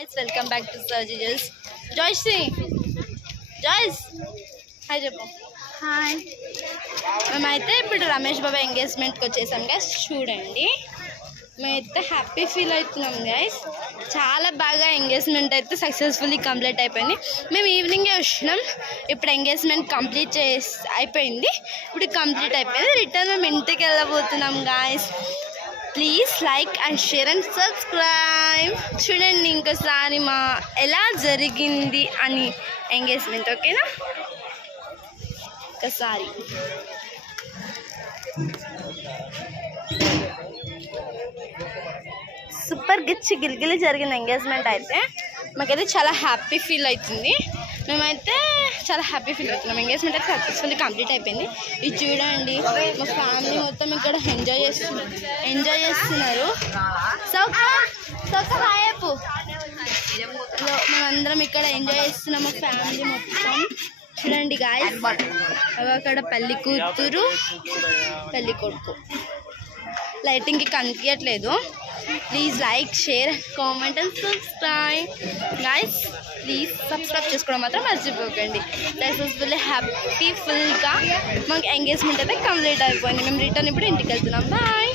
Welcome back to సర్జిజల్స్. జాయ్స్ hi చెప్పు. హాయ్. మేమైతే ఇప్పుడు రమేష్ బాబా ఎంగేజ్మెంట్కి వచ్చేసాం గైస్. చూడండి, మేమైతే హ్యాపీ ఫీల్ అవుతున్నాం గైస్. చాలా బాగా ఎంగేజ్మెంట్ అయితే సక్సెస్ఫుల్లీ కంప్లీట్ అయిపోయింది. మేము ఈవినింగే వచ్చినాం. ఇప్పుడు ఎంగేజ్మెంట్ అయిపోయింది. ఇప్పుడు కంప్లీట్ అయిపోయింది. రిటర్న్ మేము ఇంటికి వెళ్ళబోతున్నాం guys. Please like and share and subscribe. చూడండి ఇంకోసారి ఎలా జరిగింది అని ఎంగేజ్మెంట్, ఓకేనా? ఒకసారి సూపర్ గిల్గిలి జరిగింది ఎంగేజ్మెంట్ అయితే. మాకైతే చాలా హ్యాపీ ఫీల్ అవుతుంది. మేమైతే చాలా హ్యాపీ ఫీల్ అవుతున్నాం. ఎంగేజ్మెంట్ అయితే సక్సెస్ఫుల్లీ కంప్లీట్ అయిపోయింది. ఇది చూడండి, మా ఫ్యామిలీ మొత్తం ఇక్కడ ఎంజాయ్ చేస్తున్నారు. హాయపు మేమందరం ఇక్కడ ఎంజాయ్ చేస్తున్నాం, మా ఫ్యామిలీ మొత్తం. చూడండి గాయస్, అక్కడ పెళ్లి కూతురు పెళ్లి కొడుకు. లైటింగ్కి కనిపించట్లేదు. Please like share comment and subscribe guys. Please subscribe చేసుకోవడం మాత్రం మర్చిపోకండి. సక్సెస్ఫుల్లీ హ్యాపీఫుల్గా మాకు ఎంగేజ్మెంట్ అయితే కంప్లీట్ అయిపోయింది. మేము రిటర్న్ ఇప్పుడు ఇంటికి వెళ్తున్నాం. బాయ్.